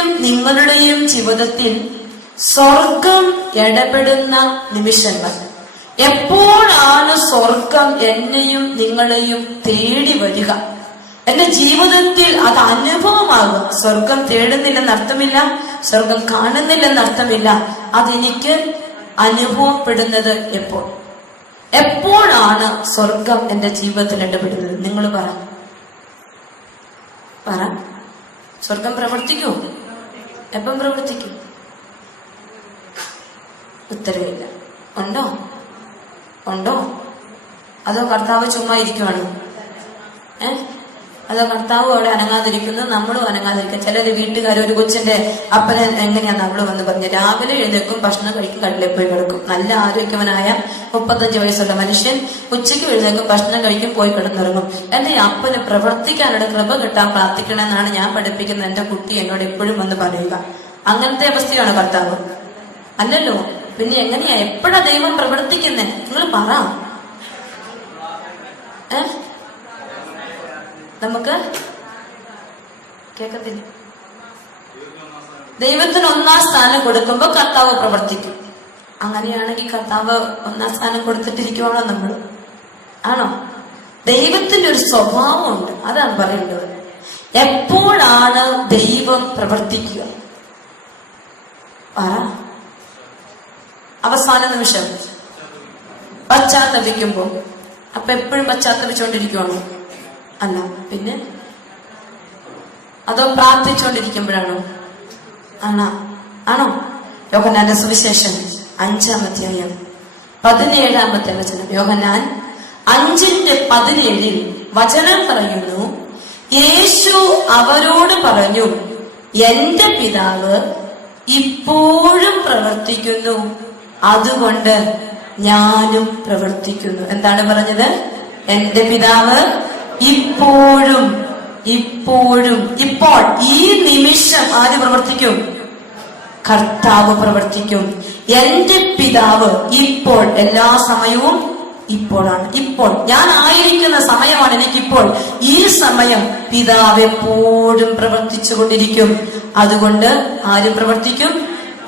എന്റെയും നിങ്ങളുടെയും ജീവിതത്തിൽ സ്വർഗം ഇടപെടുന്ന നിമിഷങ്ങൾ. എപ്പോഴാണ് സ്വർഗം എന്നെയും നിങ്ങളെയും തേടി വരിക? എന്റെ ജീവിതത്തിൽ അത് അനുഭവമാകും. സ്വർഗം തേടുന്നില്ലെന്ന് അർത്ഥമില്ല സ്വർഗം കാണുന്നില്ലെന്ന് അർത്ഥമില്ല. അതെനിക്ക് അനുഭവപ്പെടുന്നത് എപ്പോൾ? എപ്പോഴാണ് സ്വർഗം എന്റെ ജീവിതത്തിൽ ഇടപെടുന്നത്? നിങ്ങൾ പറ. പറ. സ്വർഗം പ്രവർത്തിക്കൂ. എപ്പം പ്രവർത്തിക്കും? ഉത്തരവില്ല. ഉണ്ടോ? ഉണ്ടോ? അതോ കർത്താവ് ചുമ്മാ ഇരിക്കുവാണോ? അതോ കർത്താവ് അവിടെ അനങ്ങാതിരിക്കുന്നു? നമ്മളും അനങ്ങാതിരിക്കും ചിലര് വീട്ടുകാർ ഒരു കൊച്ചിന്റെ അപ്പനെ എങ്ങനെയാണ് അവൾ വന്ന് പറഞ്ഞു രാവിലെ എഴുന്നേക്കും ഭക്ഷണം കഴിക്കും കടലിൽ പോയി കിടക്കും. നല്ല ആരോഗ്യവനായ മുപ്പത്തഞ്ച് വയസ്സുള്ള മനുഷ്യൻ ഉച്ചയ്ക്ക് എഴുന്നേക്കും ഭക്ഷണം കഴിക്കും പോയി കിടന്നിറങ്ങും. എന്റെ അപ്പന് പ്രവർത്തിക്കാനുള്ള കൃപ കിട്ടാൻ പ്രാർത്ഥിക്കണമെന്നാണ് ഞാൻ പഠിപ്പിക്കുന്ന എന്റെ കുട്ടി എന്നോട് എപ്പോഴും വന്ന് പറയുക. അങ്ങനത്തെ അവസ്ഥയാണ് കർത്താവ്. അല്ലല്ലോ? പിന്നെ എങ്ങനെയാ? എപ്പോഴാ ദൈവം പ്രവർത്തിക്കുന്നേ? നിങ്ങൾ പറ. നമുക്ക് കേക്കത്തില്ല ദൈവത്തിന് ഒന്നാം സ്ഥാനം കൊടുക്കുമ്പോ കർത്താവ് പ്രവർത്തിക്കും. അങ്ങനെയാണെങ്കിൽ കർത്താവ് ഒന്നാം സ്ഥാനം കൊടുത്തിട്ടിരിക്കുവാണോ നമ്മൾ? ആണോ? ദൈവത്തിന്റെ ഒരു സ്വഭാവമുണ്ട്. അതാണ് പറയേണ്ടത്. എപ്പോഴാണ് ദൈവം പ്രവർത്തിക്കുക? അവസാന നിമിഷം. പശ്ചാത്തപിക്കുമ്പോ. അപ്പൊ എപ്പോഴും പശ്ചാത്തപിച്ചുകൊണ്ടിരിക്കുവാണോ? അല്ല പിന്നെ? അതോ പ്രാർത്ഥിച്ചുകൊണ്ടിരിക്കുമ്പോഴാണോ ആണോ? ആണോ? യോഹനാന്റെ സുവിശേഷം അഞ്ചാമത്തെ അധ്യായം പതിനേഴാമത്തെ വചനം. യോഹനാൻ അഞ്ചിന്റെ പതിനേഴിൽ വചനം പറയുന്നു യേശു അവരോട് പറഞ്ഞു എന്റെ പിതാവ് ഇപ്പോഴും പ്രവർത്തിക്കുന്നു. അതുകൊണ്ട് ഞാനും പ്രവർത്തിക്കുന്നു. എന്താണ് പറഞ്ഞത്? എന്റെ പിതാവ് ഇപ്പോഴും ഇപ്പോഴും ഇപ്പോൾ ഈ നിമിഷം ആര് പ്രവർത്തിക്കും? കർത്താവ് പ്രവർത്തിക്കും. എന്റെ പിതാവ് ഇപ്പോൾ എല്ലാ സമയവും ഇപ്പോഴാണ്. ഇപ്പോൾ ഞാൻ ആയിരിക്കുന്ന സമയമാണ് എനിക്കിപ്പോൾ. ഈ സമയം പിതാവ് എപ്പോഴും പ്രവർത്തിച്ചു കൊണ്ടിരിക്കും അതുകൊണ്ട് ആര് പ്രവർത്തിക്കും?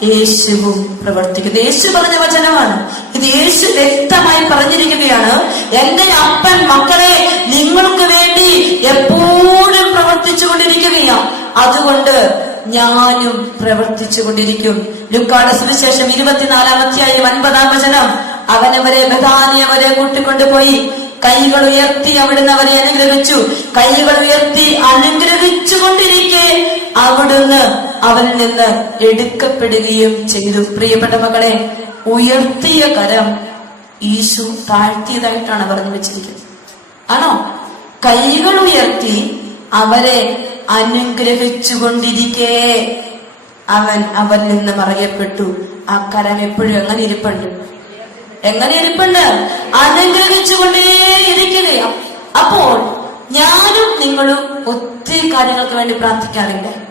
യേശുവും പ്രവർത്തിക്കുന്നു. യേശു പറഞ്ഞ വചനമാണ്. ഇത് യേശു വ്യക്തമായി പറഞ്ഞിരിക്കുകയാണ്. എന്റെ അപ്പൻ മക്കളെ നിങ്ങൾക്ക് വേണ്ടി എപ്പോഴും പ്രവർത്തിച്ചു കൊണ്ടിരിക്കുകയാണ് അതുകൊണ്ട് ഞാനും പ്രവർത്തിച്ചു കൊണ്ടിരിക്കും ലുക്കാട് സുവിശേഷം ഇരുപത്തിനാലാം അധ്യായം അൻപതാം വചനം. അവനവരെ ബഥാനിയവരെ കൂട്ടിക്കൊണ്ടുപോയി. കൈകൾ ഉയർത്തി അവിടുന്ന് അവരെ അനുഗ്രഹിച്ചു. കൈകൾ ഉയർത്തി അനുഗ്രഹിച്ചു കൊണ്ടിരിക്കെ അവിടുന്ന് അവനിൽ നിന്ന് എടുക്കപ്പെടുകയും ചെയ്തു. പ്രിയപ്പെട്ട മകളെ ഉയർത്തിയ കരം ഈശു താഴ്ത്തിയതായിട്ടാണ് പറഞ്ഞു വെച്ചിരിക്കുന്നത്. ആണോ? കൈകൾ ഉയർത്തി അവരെ അനുഗ്രഹിച്ചുകൊണ്ടിരിക്കെ അവൻ അവനിൽ നിന്ന് മറയപ്പെട്ടു ആ കരം എപ്പോഴും അങ്ങനെ ഇരിപ്പുണ്ട്. എങ്ങനെ ഇരിപ്പുണ്ട് അനുഗ്രഹിച്ചുകൊണ്ടേ ഇരിക്കുകയാ അപ്പോൾ ഞാനും നിങ്ങളും ഒത്തിരി കാര്യങ്ങൾക്ക് വേണ്ടി പ്രാർത്ഥിക്കാറില്ലേ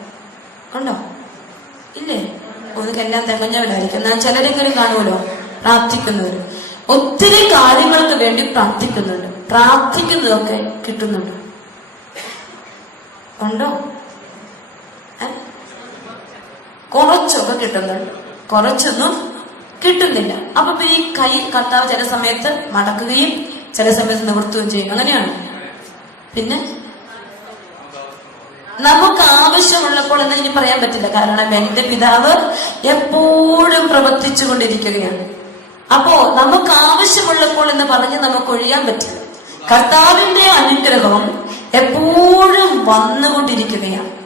ഉണ്ടോ ഇല്ലേ? ഒന്നുകെല്ലാം തികഞ്ഞവരായിരിക്കും എന്നാൽ ചിലരെങ്കിലും കാണുമല്ലോ? പ്രാർത്ഥിക്കുന്നവര്. ഒത്തിരി കാര്യങ്ങൾക്ക് വേണ്ടി പ്രാർത്ഥിക്കുന്നുണ്ട്. പ്രാർത്ഥിക്കുന്നതൊക്കെ കിട്ടുന്നുണ്ട്. ഉണ്ടോ? കുറച്ചൊക്കെ കിട്ടുന്നുണ്ട്. കുറച്ചൊന്നും കിട്ടുന്നില്ല. അപ്പൊ പിന്നെ ഈ കൈ കർത്താവ് ചില സമയത്ത് മടക്കുകയും ചില സമയത്ത് നിവർത്തുകയും ചെയ്യും അങ്ങനെയാണ്. പിന്നെ നമുക്ക് ആവശ്യമുള്ളപ്പോൾ എന്ന് ഇനി പറയാൻ പറ്റില്ല. കാരണം എന്റെ പിതാവ് എപ്പോഴും പ്രവർത്തിച്ചു കൊണ്ടിരിക്കുകയാണ്. അപ്പോ നമുക്ക് ആവശ്യമുള്ളപ്പോൾ എന്ന് പറഞ്ഞ് നമുക്ക് ഒഴിയാൻ പറ്റില്ല. കർത്താവിന്റെ അനുഗ്രഹം എപ്പോഴും വന്നുകൊണ്ടിരിക്കുകയാണ്.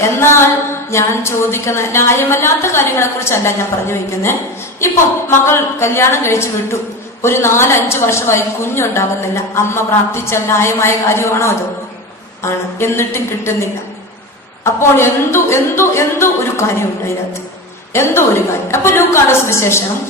എന്നാൽ ഞാൻ ചോദിക്കുന്ന ന്യായമല്ലാത്ത കാര്യങ്ങളെ കുറിച്ചല്ല ഞാൻ പറഞ്ഞു വയ്ക്കുന്നത് ഇപ്പൊ മകൾ കല്യാണം കഴിച്ചു വിട്ടു. ഒരു നാലഞ്ച് വർഷമായി കുഞ്ഞുണ്ടാകുന്നില്ല. അമ്മ പ്രാർത്ഥിച്ച ന്യായമായ കാര്യമാണോ അത്? ആണ്. എന്നിട്ടും കിട്ടുന്നില്ല. അപ്പോൾ എന്തു എന്തു എന്തു ഒരു കാര്യമുണ്ട് അതിനകത്ത്? എന്തോ ഒരു കാര്യം. അപ്പൊ ലൂക്കാട് സുവിശേഷം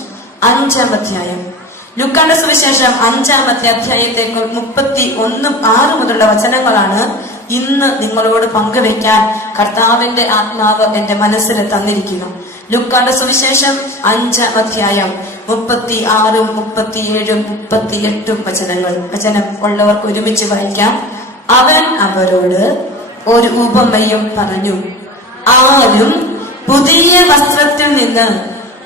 അഞ്ചാം അധ്യായം. ലുക്കാന്റെ സുവിശേഷം അഞ്ചാമത്തെ അധ്യായത്തെ മുപ്പത്തി ഒന്ന് ആറ് മുതലുള്ള വചനങ്ങളാണ് ഇന്ന് നിങ്ങളോട് പങ്കുവെക്കാൻ കർത്താവിന്റെ ആത്മാവ് എന്റെ മനസ്സിൽ തന്നിരിക്കുന്നു. ലുക്കാന്റെ സുവിശേഷം അഞ്ച് അധ്യായം മുപ്പത്തി ആറും മുപ്പത്തിയേഴും മുപ്പത്തിയെട്ടും വചനങ്ങൾ. വചനം ഉള്ളവർക്ക് ഒരുമിച്ച് വായിക്കാം. അവൻ അവരോട് ഒരു ഉപമയും പറഞ്ഞു. ആരും പുതിയ വസ്ത്രത്തിൽ നിന്ന്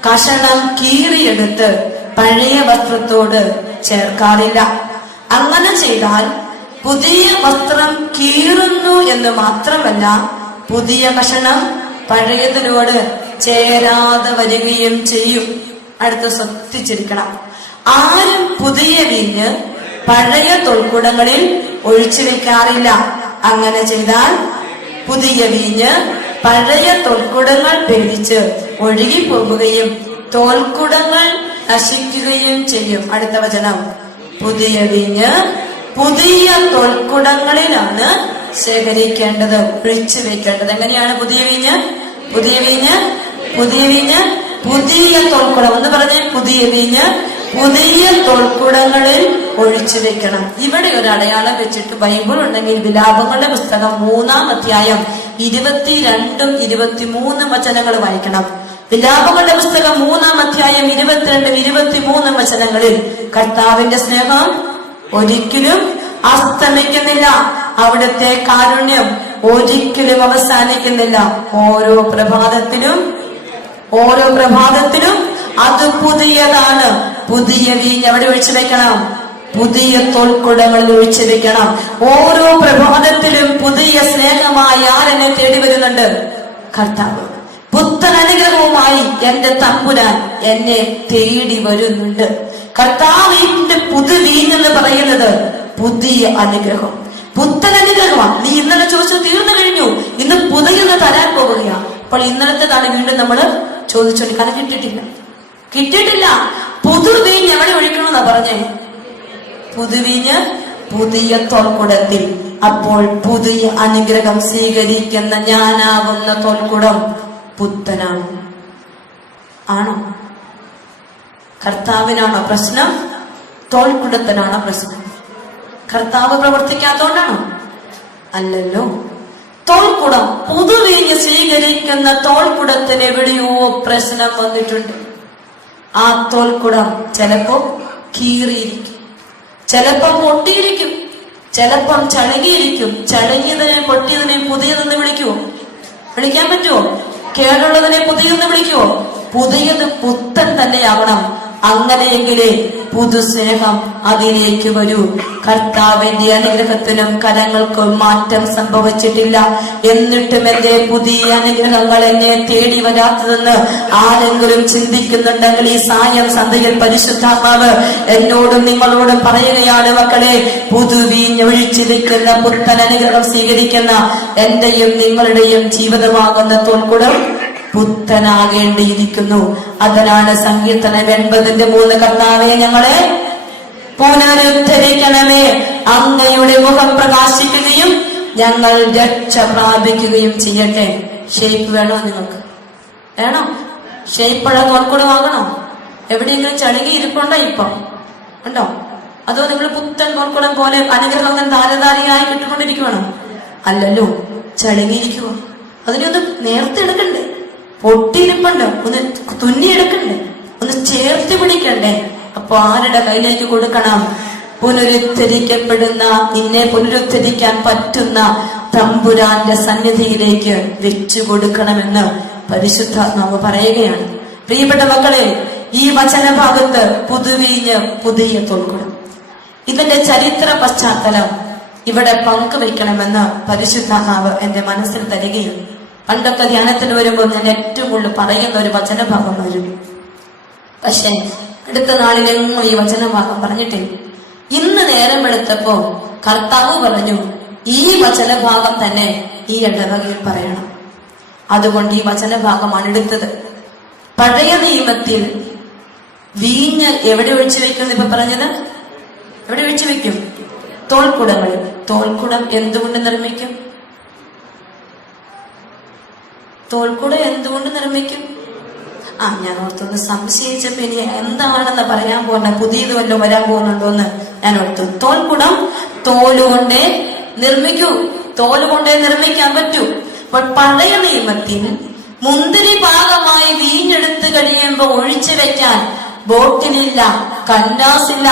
കഷണം കീറിയെടുത്ത് പഴയ വസ്ത്രത്തോട് ചേർക്കാറില്ല. അങ്ങനെ ചെയ്താൽ പുതിയ വസ്ത്രം കീറുന്നു എന്ന് മാത്രമല്ല പുതിയ കഷണം പഴയതിനോട് ചേരാതെ വരികയും ചെയ്യും. അടുത്ത് ശ്രദ്ധിച്ചിരിക്കണം. ആരും പുതിയ വീഞ്ഞ് പഴയ തൊൽക്കുടങ്ങളിൽ ഒഴിച്ചു വെക്കാറില്ല. അങ്ങനെ ചെയ്താൽ പുതിയ വീഞ്ഞ് പഴയ തൊൽക്കുടങ്ങൾ പേടിച്ച് ഒഴുകി പോകുകയും തോൽക്കുടങ്ങൾ നശിക്കുകയും ചെയ്യും. അടുത്ത വചനം. പുതിയ വീഞ്ഞ് പുതിയ തൊൽക്കുടങ്ങളിലാണ് ശേഖരിക്കേണ്ടത് ഒഴിച്ചു വെക്കേണ്ടത്. എങ്ങനെയാണ് പുതിയ വീഞ്ഞ്? പുതിയ വീഞ്ഞ് പുതിയ വീഞ്ഞ് പുതിയ തൊൽക്കുടം. എന്ന് പറഞ്ഞാൽ പുതിയ വീഞ്ഞ് പുതിയ തൊൽക്കുടങ്ങളിൽ ഒഴിച്ചു വെക്കണം. ഇവിടെ ഒരു അടയാളം വെച്ചിട്ട് ബൈബിൾ ഉണ്ടെങ്കിൽ വിലാപങ്ങളുടെ പുസ്തകം മൂന്നാം അധ്യായം ഇരുപത്തിരണ്ടും ഇരുപത്തിമൂന്നും വചനങ്ങൾ വായിക്കണം. വിലാപങ്ങളുടെ പുസ്തകം മൂന്നാം അധ്യായം ഇരുപത്തിരണ്ടും ഇരുപത്തിമൂന്നും വചനങ്ങളിൽ കർത്താവിന്റെ സ്നേഹം ഒരിക്കലും അസ്തമിക്കുന്നില്ല അവിടുത്തെ കാരുണ്യം ഒരിക്കലും അവസാനിക്കുന്നില്ല. ഓരോ പ്രഭാതത്തിലും ഓരോ പ്രഭാതത്തിലും അത് പുതിയതാണ്. പുതിയ വീഞ്ഞ് എവിടെ ഒഴിച്ചു വെക്കണം പുതിയ തോൽക്കുടങ്ങളിൽ ഒഴിച്ചു വെക്കണം ഓരോ പ്രഭാതത്തിലും പുതിയ സ്നേഹമായി ആരെന്നെ തേടി വരുന്നുണ്ട്? കർത്താവ്. പുത്തൻ അനുഗ്രഹവുമായി എന്റെ തമ്പുരാൻ എന്നെ തേടി വരുന്നുണ്ട്. കർത്താവിന്റെ പുതു എന്ന് പറയുന്നത് പുതിയ അനുഗ്രഹം. പുത്തൻ അനുഗ്രഹമാണ്. നീ ഇന്നലെ ചോദിച്ചു തീർന്നു കഴിഞ്ഞു. ഇന്ന് പുതിയൊന്ന് തരാൻ പോവുകയാണ് അപ്പോൾ ഇന്നലത്തേതാണ് വീണ്ടും നമ്മൾ ചോദിച്ചോണ്ട് കഥ കിട്ടിയിട്ടില്ല. കിട്ടിയിട്ടില്ല. പുതുവീഞ്ഞ് എവിടെ ഒഴിക്കണമെന്നാ പറഞ്ഞേ? പുതുവീഞ്ഞ് പുതിയ തോൽക്കുടത്തിൽ. അപ്പോൾ പുതിയ അനുഗ്രഹം സ്വീകരിക്കുന്ന ഞാനാവുന്ന തോൽക്കുടം പുത്തനാണ്. ആണോ? കർത്താവിനാണോ പ്രശ്നം തോൽക്കുടത്തിനാണോ പ്രശ്നം. കർത്താവ് പ്രവർത്തിക്കാത്തോണ്ടാണോ? അല്ലല്ലോ. തോൽക്കുടം പുതുവീഞ്ഞ് സ്വീകരിക്കുന്ന തോൽക്കുടത്തിന് എവിടെയോ പ്രശ്നം വന്നിട്ടുണ്ട്. ആ തോൽക്കുടം ചിലപ്പോ കീറിയിരിക്കും. ചിലപ്പം പൊട്ടിയിരിക്കും. ചിലപ്പം ചളുങ്ങിയിരിക്കും ചളുങ്ങിയതിനെ പൊട്ടിയതിനെ പുതിയതെന്ന് വിളിക്കുവോ? വിളിക്കാൻ പറ്റുമോ കേടുള്ളതിനെ പുതിയതെന്ന് വിളിക്കുവോ? പുതിയത് പുത്തൻ തന്നെയാവണം. അങ്ങനെയെങ്കിലേ പുതുസ്നേഹം അതിലേക്ക് വരൂ. കർത്താവിന്റെ അനുഗ്രഹത്തിനും കരങ്ങൾക്കും മാറ്റം സംഭവിച്ചിട്ടില്ല. എന്നിട്ടും എന്റെ പുതിയ അനുഗ്രഹങ്ങൾ എന്നെ തേടി വരാത്തതെന്ന് ആരെങ്കിലും ചിന്തിക്കുന്നുണ്ടെങ്കിൽ ഈ സായം സന്ധ്യയിൽ പരിശുദ്ധാത്മാവ് എന്നോടും നിങ്ങളോടും പറയുകയാണ് മക്കളെ പുതുവീഞ്ഞൊഴിച്ചിരിക്കുന്ന പുത്തൻ അനുഗ്രഹം സ്വീകരിക്കുന്ന എന്റെയും നിങ്ങളുടെയും ജീവിതമാകുന്ന തോൽക്കുടം പുത്തനാകേണ്ടിയിരിക്കുന്നു അതിനാണ് സങ്കീർത്തനം എൺപതിന്റെ മൂന്ന് കർത്താവെ ഞങ്ങളെ പുനരുദ്ധരിക്കണമേ. അങ്ങയുടെ മുഖം പ്രകാശിക്കുകയും ഞങ്ങൾ രക്ഷ പ്രാപിക്കുകയും ചെയ്യട്ടെ. ഷേപ്പ് വേണോ നിങ്ങൾക്ക്? വേണോ? ഷേപ്പുള്ള തോൽക്കൂടെ വാങ്ങണോ? എവിടെയെങ്കിലും ചളുകി ഇരിപ്പുണ്ടോ ഇപ്പൊ? ഉണ്ടോ? അതോ നിങ്ങൾ പുത്തൻ തോൽക്കുടം പോലെ അനുഗ്രഹം ധാരധാരിയായി കിട്ടിക്കൊണ്ടിരിക്കുവാണോ? അല്ലല്ലോ ചളുങ്ങിയിരിക്കുവോ അതിനൊന്നും നേരത്തെ എടുക്കണ്ടേ? പൊട്ടിയിരിപ്പുണ്ട്. ഒന്ന് തുന്നിയെടുക്കണ്ടേ? ഒന്ന് ചേർത്ത് പിടിക്കണ്ടേ? അപ്പൊ ആരുടെ കയ്യിലേക്ക് കൊടുക്കണം? പുനരുദ്ധരിക്കപ്പെടുന്ന നിന്നെ പുനരുദ്ധരിക്കാൻ പറ്റുന്ന തമ്പുരാന്റെ സന്നിധിയിലേക്ക് വെച്ചു കൊടുക്കണമെന്ന് പരിശുദ്ധാത്മാവ് പറയുകയാണ്. പ്രിയപ്പെട്ട മക്കളെ ഈ വചനഭാഗത്ത് പുതുവീഞ്ഞ് പുതിയ തോൽക്കണം ഇതിന്റെ ചരിത്ര പശ്ചാത്തലം ഇവിടെ പങ്കുവയ്ക്കണമെന്ന് പരിശുദ്ധാത്മാവ് എന്റെ മനസ്സിൽ തരികയും പണ്ടൊക്കെ ധ്യാനത്തിന് വരുമ്പോൾ ഞാൻ ഏറ്റവും കൂടുതൽ പറയുന്ന ഒരു വചനഭാഗം വരും. പക്ഷെ അടുത്ത നാളിലെങ്ങും ഈ വചനഭാഗം പറഞ്ഞിട്ടില്ല. ഇന്ന് നേരം എടുത്തപ്പോ കർത്താവ് പറഞ്ഞു ഈ വചനഭാഗം തന്നെ ഈ ഇടവകയിൽ പറയണം. അതുകൊണ്ട് ഈ വചനഭാഗമാണ് എടുത്തത്. പഴയ നിയമത്തിൽ വീഞ്ഞ് എവിടെ ഒഴിച്ചു വെക്കും ഇപ്പൊ പറഞ്ഞത്? എവിടെ ഒഴിച്ചു വെക്കും തോൽക്കുടങ്ങളിൽ. തോൽക്കുടം എന്തുകൊണ്ട് നിർമ്മിക്കും? തോൽക്കുടം എന്തുകൊണ്ട് നിർമ്മിക്കും? ആ ഞാൻ ഓർത്തൊന്ന് സംശയിച്ചപ്പോ ഇനി എന്താണെന്ന് പറയാൻ പോകുന്ന പുതിയത് വല്ലതും വരാൻ പോകുന്നുണ്ടോ എന്ന് ഞാൻ ഓർത്തു. തോൽക്കുടം തോലുകൊണ്ടേ നിർമ്മിക്കൂ. തോലുകൊണ്ടേ നിർമ്മിക്കാൻ പറ്റൂ. അപ്പോൾ പഴയ നിയമത്തിൽ മുന്തിരി ഭാഗമായി വീഞ്ഞെടുത്ത് കഴിയുമ്പോ ഒഴിച്ചു വെക്കാൻ ബോട്ടിലില്ല കല്ലാസില്ല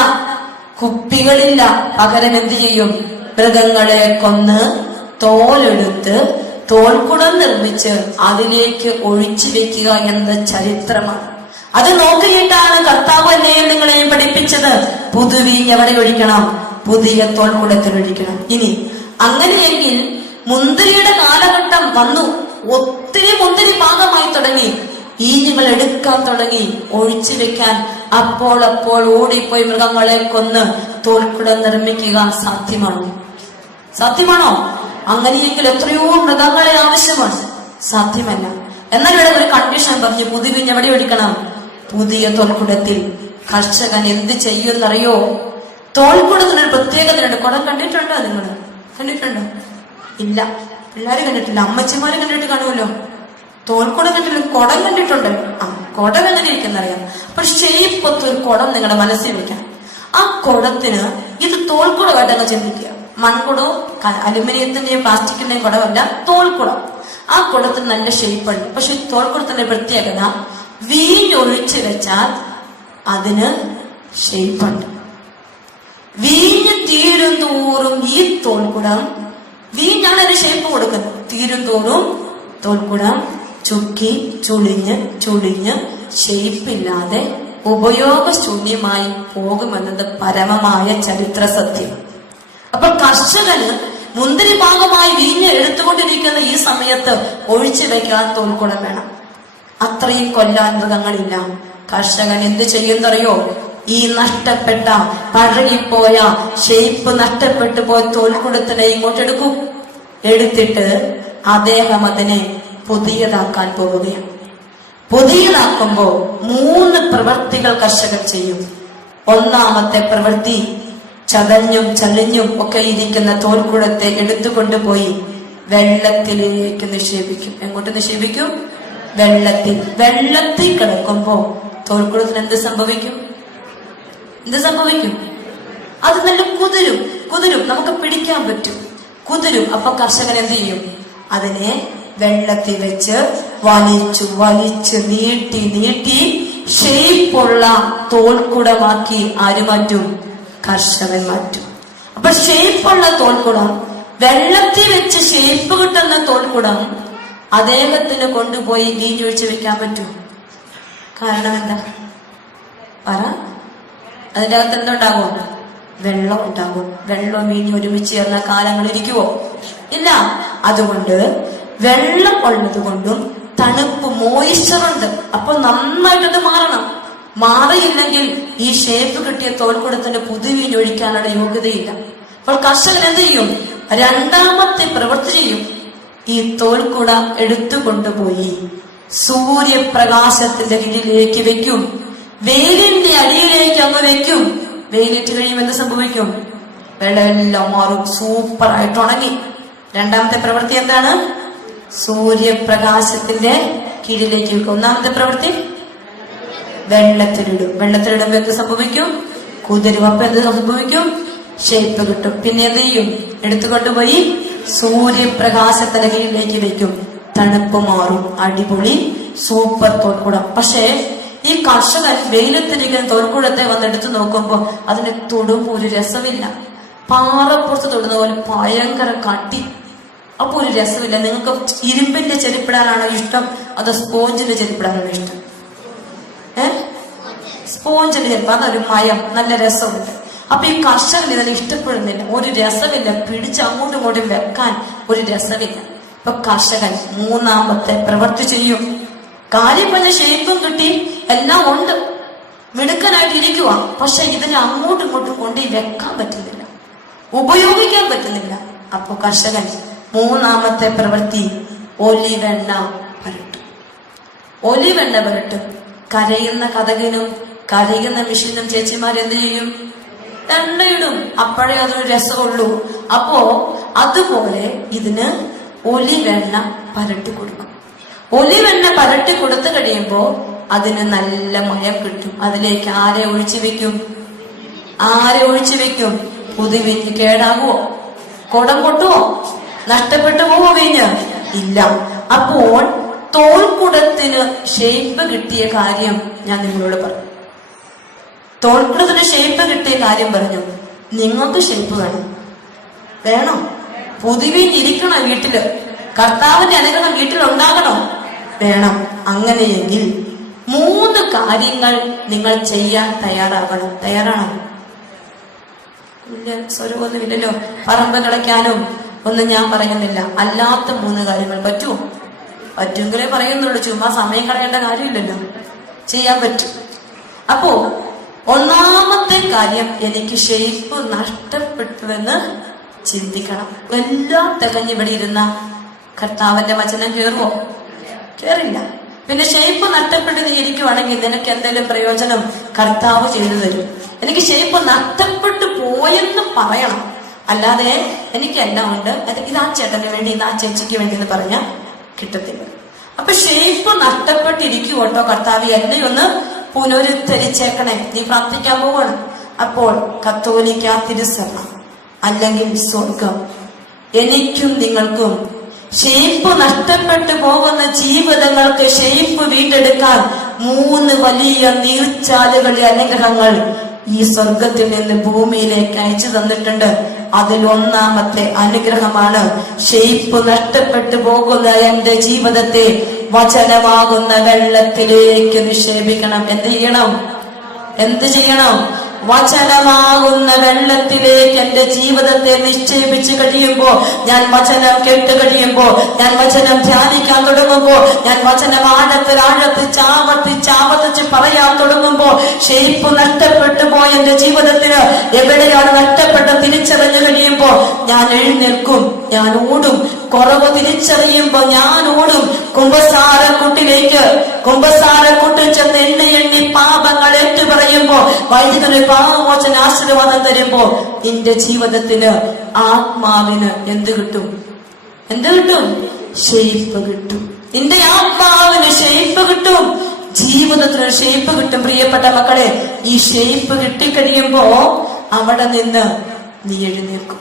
കുപ്പികളില്ല. പകരം എന്ത് ചെയ്യും? മൃഗങ്ങളെ കൊന്ന് തോലെടുത്ത് തോൽക്കുടം നിർമ്മിച്ച് അതിലേക്ക് ഒഴിച്ചു വെക്കുക എന്ന ചരിത്രമാണ്. അത് നോക്കിയിട്ടാണ് കർത്താവ് എന്നെയും നിങ്ങളെയും പഠിപ്പിച്ചത്. പുതുവീഞ്ഞ് എവിടെ ഒഴിക്കണം പുതിയ തോൽക്കുടത്തിൽ ഒഴിക്കണം. ഇനി അങ്ങനെയെങ്കിൽ മുന്തിരിയുടെ കാലഘട്ടം വന്നു. ഒത്തിരി മുന്തിരി പാകമായി തുടങ്ങി. ഈ നിങ്ങൾ എടുക്കാൻ തുടങ്ങി. ഒഴിച്ചു വെക്കാൻ അപ്പോൾ അപ്പോൾ ഓടിപ്പോയി മൃഗങ്ങളെ കൊന്ന് തോൽക്കുടം നിർമ്മിക്കുക സാധ്യമാണോ? സാധ്യമാണോ? അങ്ങനെയെങ്കിൽ എത്രയോ മൃഗങ്ങളെ ആവശ്യമാണ്. സാധ്യമല്ല. എന്നാൽ ഇവിടെ ഒരു കണ്ടീഷൻ പറഞ്ഞു പുതിയ എവിടെ ഒഴിക്കണം പുതിയ തോൽക്കുടത്തിൽ. കർഷകൻ എന്ത് ചെയ്യുമെന്നറിയോ? തോൽക്കുടത്തിന് ഒരു പ്രത്യേകതയുണ്ട്. കുടം കണ്ടിട്ടുണ്ടോ നിങ്ങൾ കണ്ടിട്ടുണ്ടോ? ഇല്ല. പിള്ളേര് കണ്ടിട്ടില്ല. അമ്മച്ചിമാരെ കണ്ടിട്ട് കാണുമല്ലോ. തോൽക്കുടം കണ്ടിട്ടില്ല. കുടം കണ്ടിട്ടുണ്ട്. ആ കുടം എങ്ങനെ ഇരിക്കുന്നറിയാം? പക്ഷെ ഷെയ്പ്പൊത്ത് ഒരു കുടം നിങ്ങളുടെ മനസ്സിൽ വെക്കാം. ആ കുടത്തിന് ഇത് തോൽക്കുടമായിട്ടൊക്കെ ചിന്തിക്കുക. മൺകുടവും അലുമിനിയത്തിന്റെയും പ്ലാസ്റ്റിക്കിന്റെയും കുടമല്ല തോൽക്കുടം. ആ കുടത്തിന് നല്ല ഷേപ്പുണ്ട്. പക്ഷെ തോൽക്കുടത്തിന്റെ പ്രത്യേകത വീഞ്ഞൊഴിച്ച് വെച്ചാൽ അതിന് ഷേപ്പുണ്ട്. വീഞ്ഞ് തീരും തോറും ഈ തോൽക്കുടം വീഞ്ഞാണ് അതിന് ഷേപ്പ് കൊടുക്കുന്നത്. തീരും തോറും തോൽക്കുടം ചുക്കി ചുളിഞ്ഞ് ചുളിഞ്ഞ് ഷേപ്പില്ലാതെ ഉപയോഗശൂന്യമായി പോകുമെന്നത് പരമമായ ചരിത്ര സത്യം കർഷകന് മുന്തിരി ഭാഗമായി വീഞ്ഞ് എടുത്തുകൊണ്ടിരിക്കുന്ന ഈ സമയത്ത് ഒഴിച്ചു വെക്കാൻ തോൽക്കുടം വേണം. അത്രയും കൊല്ലാൻ മൃഗങ്ങളില്ല. കർഷകൻ എന്ത് ചെയ്യുന്നറിയോ? ഈ നഷ്ടപ്പെട്ട പഴകിപ്പോയ ഷേപ്പ് നഷ്ടപ്പെട്ടു പോയ തോൽക്കുടത്തിനെ ഇങ്ങോട്ട് എടുക്കും. എടുത്തിട്ട് അദ്ദേഹം അതിനെ പുതിയതാക്കാൻ പോവുകയാണ്. പുതിയതാക്കുമ്പോ മൂന്ന് പ്രവൃത്തികൾ കർഷകൻ ചെയ്യും. ഒന്നാമത്തെ പ്രവൃത്തി ചതഞ്ഞും ചലിഞ്ഞും ഒക്കെ ഇരിക്കുന്ന തോൽക്കുടത്തെ എടുത്തുകൊണ്ടുപോയി വെള്ളത്തിലേക്ക് നിക്ഷേപിക്കും. എങ്ങോട്ട് നിക്ഷേപിക്കും? വെള്ളത്തിൽ. വെള്ളത്തിൽ കിടക്കുമ്പോ തോൽക്കുടത്തിന് എന്ത് സംഭവിക്കും? എന്ത് സംഭവിക്കും? അത് നല്ല കുതിരും കുതിരും. നമുക്ക് പിടിക്കാൻ പറ്റും. കുതിരും. അപ്പൊ കർഷകൻ എന്ത് ചെയ്യും? അതിനെ വെള്ളത്തിൽ വെച്ച് വലിച്ചു വലിച്ച് നീട്ടി നീട്ടി ഷേപ്പുള്ള തോൽക്കുടമാക്കി ആര് മാറ്റും കർഷകൻ മാറ്റും. അപ്പൊ ഷേപ്പുള്ള തോൽക്കുടം വെള്ളത്തിൽ വെച്ച് ഷേപ്പ് കിട്ടുന്ന തോൽക്കുടം അദ്ദേഹത്തിന് കൊണ്ടുപോയി വീഞ്ഞൊഴിച്ച് വെക്കാൻ പറ്റൂ കാരണം എന്താ? പറ. അതിന്റെ അകത്ത് എന്തുണ്ടാകും? വെള്ളം ഉണ്ടാകും. വെള്ളം വീഞ്ഞ് ഒരുമിച്ച് ചേർന്ന കാലങ്ങൾ ഇരിക്കുവോ? ഇല്ല. അതുകൊണ്ട് വെള്ളം ഉള്ളത് കൊണ്ടും തണുപ്പ് മോയിസ്ചർ ഉണ്ട്. അപ്പൊ നന്നായിട്ടത് മാറണം. മാറിയില്ലെങ്കിൽ ഈ ഷേപ്പ് കിട്ടിയ തോൽക്കുടത്തിന്റെ പുതുവീഞ്ഞ് ഒഴിക്കാനുള്ള യോഗ്യതയില്ല. അപ്പോൾ കർഷകൻ എന്ത് ചെയ്യും? രണ്ടാമത്തെ പ്രവൃത്തി ചെയ്യും. ഈ തോൽക്കുട എടുത്തുകൊണ്ടുപോയി സൂര്യപ്രകാശത്തിന്റെ കീഴിലേക്ക് വെക്കും. വെയിലിന്റെ അടിയിലേക്ക് അങ്ങ് വെക്കും. വെയിലിട്ട് കഴിയുമ്പോൾ എന്ത് സംഭവിക്കും? വെള്ളമെല്ലാം മാറും. സൂപ്പർ ആയിട്ട് ഉണങ്ങി. രണ്ടാമത്തെ പ്രവൃത്തി എന്താണ്? സൂര്യപ്രകാശത്തിന്റെ കീഴിലേക്ക് വെക്കും. ഒന്നാമത്തെ പ്രവൃത്തി? വെള്ളത്തിലിടും. വെള്ളത്തിലിടുമ്പോ എന്ത് സംഭവിക്കും? കുതിരും അപ്പൊ എന്ത് സംഭവിക്കും? ഷേപ്പ് കിട്ടും. പിന്നെ എന്ത് ചെയ്യും? എടുത്തുകൊണ്ടുപോയി സൂര്യപ്രകാശത്തിന്റെ വെക്കും. തണുപ്പ് മാറും. അടിപൊളി. സൂപ്പർ തോൽക്കുടം പക്ഷേ ഈ കർഷകൻ വെയിലത്തിരിക്കുന്ന തോൽക്കുടത്തെ എടുത്തു നോക്കുമ്പോ അതിന് തൊടും ഒരു രസമില്ല. പാറപ്പുറത്ത് തൊടുന്ന പോലെ ഭയങ്കര കട്ടി. അപ്പൊ ഒരു രസമില്ല. നിങ്ങൾക്ക് ഇരുമ്പിന്റെ ചെരുപ്പിടാനാണോ ഇഷ്ടം? അതോ സ്പോഞ്ചിന്റെ ചെരുപ്പിടാനാണോ ഇഷ്ടം? ഏഹ് ഹെൽപ്പ് ചിലപ്പോ അതൊരു മയം നല്ല രസമുണ്ട്. അപ്പൊ ഈ കർഷകൻ ഇതിനെ ഇഷ്ടപ്പെടുന്നില്ല. ഒരു രസമില്ല പിടിച്ച് അങ്ങോട്ടും ഇങ്ങോട്ടും വെക്കാൻ ഒരു രസമില്ല. ഇപ്പൊ കർഷകൻ മൂന്നാമത്തെ പ്രവൃത്തി ചെയ്യും കാര്യം പറഞ്ഞ ഷേപ്പും കിട്ടി എല്ലാം ഉണ്ട്. മിടുക്കനായിട്ട് ഇരിക്കുക പക്ഷെ ഇതിനെ അങ്ങോട്ടും ഇങ്ങോട്ടും കൊണ്ട് വെക്കാൻ പറ്റുന്നില്ല. ഉപയോഗിക്കാൻ പറ്റുന്നില്ല. അപ്പൊ കർഷകൻ മൂന്നാമത്തെ പ്രവൃത്തി ഒലിവെണ്ണ പരട്ടും. ഒലിവെണ്ണ പുരട്ടും. കരയുന്ന കഥകനും കരയുന്ന മിഷീനും ചേച്ചിമാർ എന്ത് ചെയ്യും? എണ്ണയിടും അപ്പോഴേ അതൊരു രസമുള്ളൂ. അപ്പോ അതുപോലെ ഇതിന് ഒലിവെണ്ണ പരട്ടി കൊടുക്കും. ഒലിവെണ്ണ പരട്ടി കൊടുത്തു കഴിയുമ്പോ അതിന് നല്ല മയം കിട്ടും. അതിലേക്ക് ആരെ ഒഴിച്ചു വെക്കും? ആരെ ഒഴിച്ചു വെക്കും? പുതുവിഞ്ഞ് കേടാകുമോ കുടം പൊട്ടുവോ? നഷ്ടപ്പെട്ടു പോവോ വീഞ്ഞ് ഇല്ല. അപ്പോൾ തോൽക്കുടത്തിന് ഷേപ്പ് കിട്ടിയ കാര്യം ഞാൻ നിങ്ങളോട് പറഞ്ഞു. തോൽക്കുടത്തിന് ഷേപ്പ് കിട്ടിയ കാര്യം പറഞ്ഞു. നിങ്ങൾക്ക് ഷേപ്പ് വേണം. വേണം. പൊതുവിൽ ഇരിക്കണം വീട്ടിൽ. കർത്താവിന്റെ അനുഗ്രഹം വീട്ടിൽ ഉണ്ടാകണോ. വേണം. അങ്ങനെയെങ്കിൽ മൂന്ന് കാര്യങ്ങൾ നിങ്ങൾ ചെയ്യാൻ തയ്യാറാകണം. തയ്യാറാണോ? ഇല്ല സ്വരമൊന്നുമില്ലല്ലോ. പറമ്പ് കിളയ്ക്കാനും ഒന്നും ഞാൻ പറയുന്നില്ല. അല്ലാത്ത മൂന്ന് കാര്യങ്ങൾ പറ്റുമോ പറ്റുമെങ്കിലേ പറയുന്നുള്ളൂ. ചുമ്മാ സമയം കളയേണ്ട കാര്യമില്ലല്ലോ. ചെയ്യാൻ പറ്റും. അപ്പോ ഒന്നാമത്തെ കാര്യം എനിക്ക് ഷേപ്പ് നഷ്ടപ്പെട്ടുവെന്ന് ചിന്തിക്കണം. എല്ലാം തികഞ്ഞ് ഇവിടെ ഇരുന്ന കർത്താവിന്റെ വചനം കേറുമോ? കേറില്ല. പിന്നെ ഷേപ്പ് നഷ്ടപ്പെട്ട് നീ ഇരിക്കുവാണെങ്കിൽ നിനക്ക് എന്തെങ്കിലും പ്രയോജനം കർത്താവ് ചെയ്തു തരും. എനിക്ക് ഷേപ്പ് നഷ്ടപ്പെട്ടു പോയെന്ന് പറയണം. അല്ലാതെ എനിക്ക് എല്ലാം ഉണ്ട് ഇതാ ചേട്ടന് വേണ്ടി ഇത് ചേച്ചിക്ക് വേണ്ടി എന്ന് പറഞ്ഞാൽ കിട്ടത്തില്ല. അപ്പൊ ഷേപ്പ് നഷ്ടപ്പെട്ടിരിക്കും കേട്ടോ കർത്താവ്? എന്നെ ഒന്ന് പുനരുദ്ധരിച്ചേക്കണേ. നീ പ്രാർത്ഥിക്കാൻ പോവാണ്. അപ്പോൾ കത്തോലിക്ക തിരുസഭ അല്ലെങ്കിൽ സ്വർഗം എനിക്കും നിങ്ങൾക്കും ഷേപ്പ് നഷ്ടപ്പെട്ടു പോകുന്ന ജീവിതങ്ങൾക്ക് ഷേപ്പ് വീണ്ടെടുക്കാൻ മൂന്ന് വലിയ നീർച്ചാലുകളുടെ അനുഗ്രഹങ്ങൾ ഈ സ്വർഗത്തിൽ നിന്ന് ഭൂമിയിലേക്ക് അയച്ചു തന്നിട്ടുണ്ട്. അതിൽ ഒന്നാമത്തെ അനുഗ്രഹമാണ്. ഷെയ്പ്പ് നഷ്ടപ്പെട്ടു പോകുന്ന എന്റെ ജീവിതത്തെ വചനമാകുന്ന വെള്ളത്തിലേക്ക് നിക്ഷേപിക്കണം. എന്ത് ചെയ്യണം? എന്ത് ചെയ്യണം? വചനമാകുന്ന വെള്ളത്തിലേക്ക് എന്റെ ജീവിതത്തെ നിക്ഷേപിച്ചു കഴിയുമ്പോ ഞാൻ വചനം കേട്ട് കഴിയുമ്പോ ഞാൻ വചനം ധ്യാനിക്കാൻ തുടങ്ങുമ്പോ ഞാൻ വചനം ആഴത്തിൽ ആഴത്തിൽ ചാവത്തി ചാവത്തിച്ച് പറയാൻ തുടങ്ങുമ്പോ ഷേപ്പ് നഷ്ടപ്പെട്ടു പോയ എന്റെ ജീവിതത്തിന് എവിടെയാണ് നഷ്ടപ്പെട്ട തിരിച്ചറിഞ്ഞു കഴിയുമ്പോ ഞാൻ എഴുന്നേൽക്കും ഞാൻ ഓടും കുറവ് തിരിച്ചറിയുമ്പോ ഞാൻ ഓടും കുംഭസാരക്കുട്ടിലേക്ക് കുംഭസാരക്കുട്ടിൽ ചെന്ന് എണ്ണി എണ്ണി പാപങ്ങൾ ഏറ്റു പറയുമ്പോ വൈദികന് പാപമോചന ആശീർവാദം തരുമ്പോ നിന്റെ ജീവിതത്തിന് ആത്മാവിന് എന്ത് കിട്ടും? എന്ത് കിട്ടും? ഷെയ്പ്പ് കിട്ടും. നിന്റെ ആത്മാവിന് ഷെയ്പ്പ് കിട്ടും. ജീവിതത്തിന് ഷെയ്പ്പ് കിട്ടും. പ്രിയപ്പെട്ട മക്കളെ ഈ ഷെയ്പ്പ് കിട്ടിക്കഴിയുമ്പോ അവിടെ നിന്ന് നീ എഴുന്നേൽക്കും.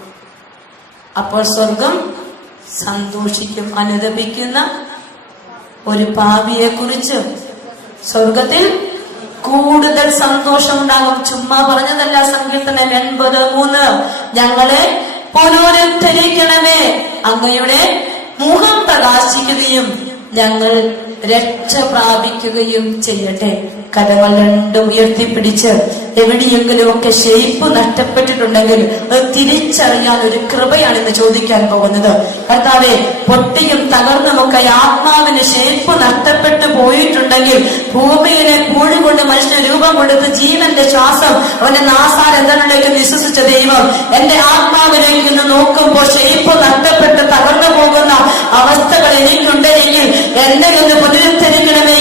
അപ്പോൾ സ്വർഗം സന്തോഷിക്കും അനുദപിക്കുന്ന ഒരു പാവിയെ കുറിച്ച് സ്വർഗത്തിൽ കൂടുതൽ സന്തോഷം ഉണ്ടാകും ചുമ്മാ പറഞ്ഞതല്ല സങ്കീർത്തനം എൺപത് മൂന്ന്. ഞങ്ങളെ പുനരുദ്ധരിക്കണമേ. അങ്ങയുടെ മുഖം പ്രകാശിക്കുകയും ഞങ്ങൾ രക്ഷ പ്രാപിക്കുകയും ചെയ്യട്ടെ. കഥകൾ രണ്ടും ഉയർത്തിപ്പിടിച്ച് എവിടെയെങ്കിലും ഒക്കെ ഷേപ്പ് നഷ്ടപ്പെട്ടിട്ടുണ്ടെങ്കിൽ അത് തിരിച്ചറിയാൻ ഒരു കൃപയാണ് ഇന്ന് ചോദിക്കാൻ പോകുന്നത്. കർത്താവെ പൊട്ടിയും തകർന്നുമൊക്കെ ആത്മാവിന് ഷേപ്പ് നഷ്ടപ്പെട്ടു പോയിട്ടുണ്ടെങ്കിൽ ഭൂമിയിലെ പൂഴി കൊണ്ട് മനുഷ്യന് രൂപം കൊടുത്ത് ജീവന്റെ ശ്വാസം അവന്റെ നാസാരന്തങ്ങളിലേക്ക് വിശ്വസിച്ച ദൈവം എന്റെ ആത്മാവിലേക്ക് ഇന്ന് നോക്കുമ്പോൾ ഷേപ്പ് നഷ്ടപ്പെട്ട് തകർന്നു പോകുന്ന അവസ്ഥകൾ എനിക്കുണ്ടെങ്കിൽ എന്നെ ഒന്ന് പുനരുദ്ധരിക്കണമേ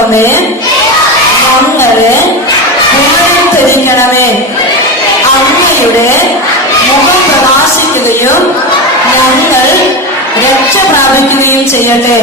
ദൈവമേ ഞങ്ങളെ പുനരുദ്ധരിക്കണമേ അങ്ങയുടെ മുഖം പ്രകാശിക്കുകയും ഞങ്ങൾ രക്ഷ പ്രാപിക്കുകയും ചെയ്യട്ടെ